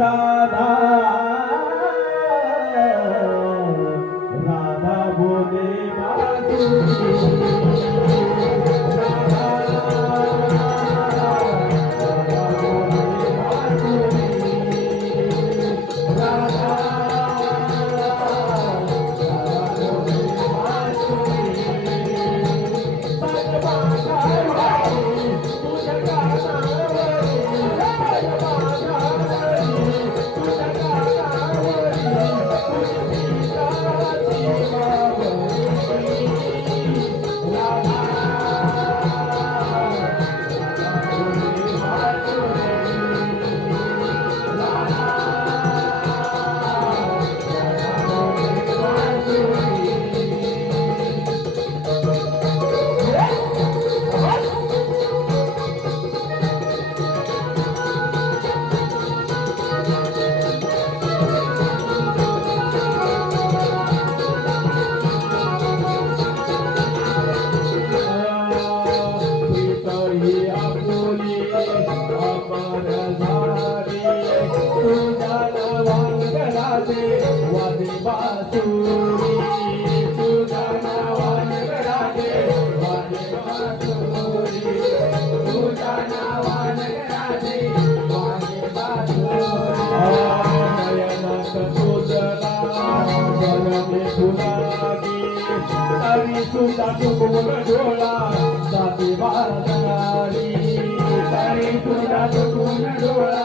राधा राधा बोले सुधा चुकून डोळा जाती बाजारी तरी सुधा चुकून डोळा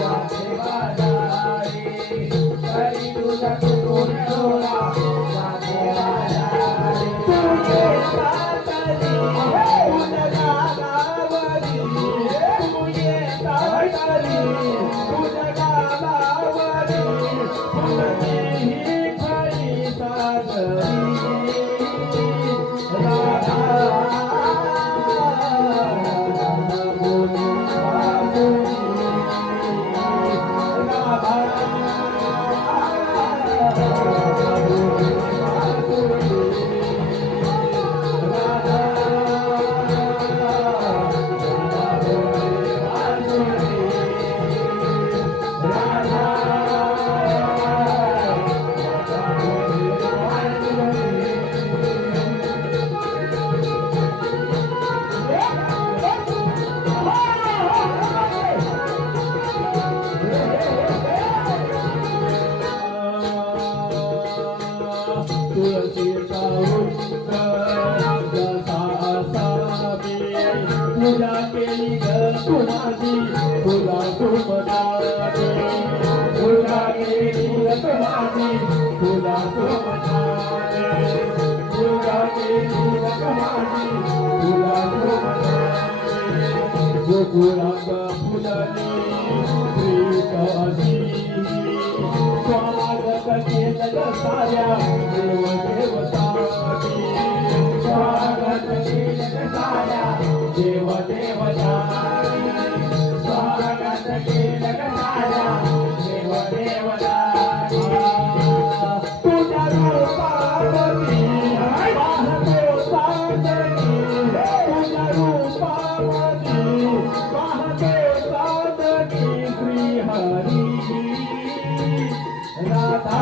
जाती बाजारी तरी सुधा चुकून डोळा जाती बाजारी तुझे तातरी तुझ्या गावावरी तुझे तातरी तुझ्या गावावरी तुझी खरी सागरी पूजा केली कुणाची तुला सुमनाची पूजा केली कुणाची तुला सुमनाची पूजा केली कुणाची तुला सुमनाची गोकुळात फुलली प्रीत स्वागत केलं साऱ्या देव देवताची स्वागत केलं साऱ्या देव देवताची स्वागत केलं साऱ्या देव देवताची तुझ्या रूपावती पाहतो साधकी तुझ्या रूपावती पाहतो साधकी श्री हरी राधा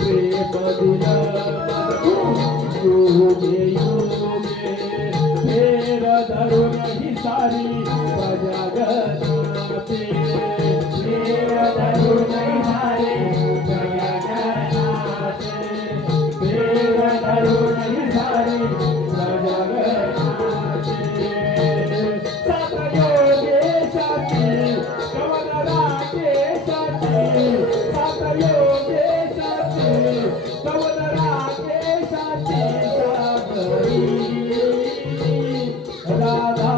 Hey! पदिल युगे युगे फेर धरून ही सारी प्रजागनाते फेर धरून ही सारी प्रजागनाते फेर धरून ही सारी प्रजागनाते सात योगेशाची कमल राकेशाची सात योगेशाची कमल राकेशाची सागरी राधा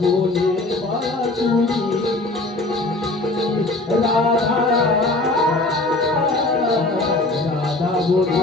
बोले बासुरी राधा बोले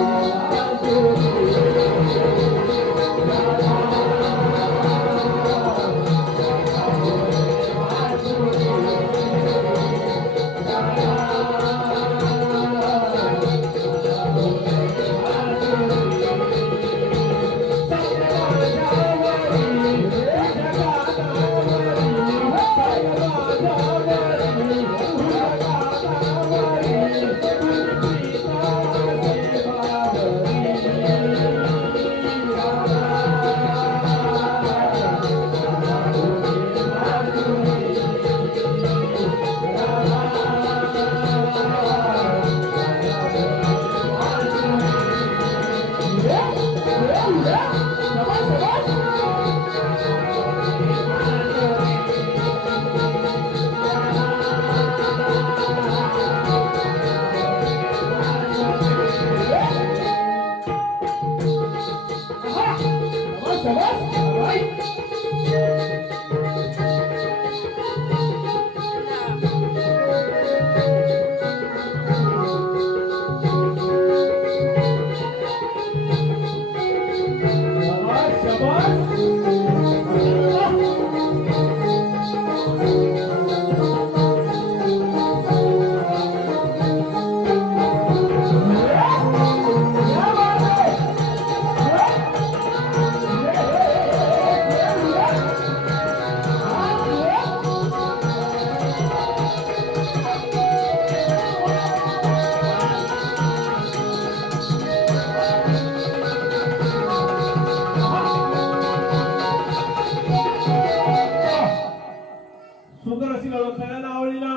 सुंदर अशी लढत आवडली ना.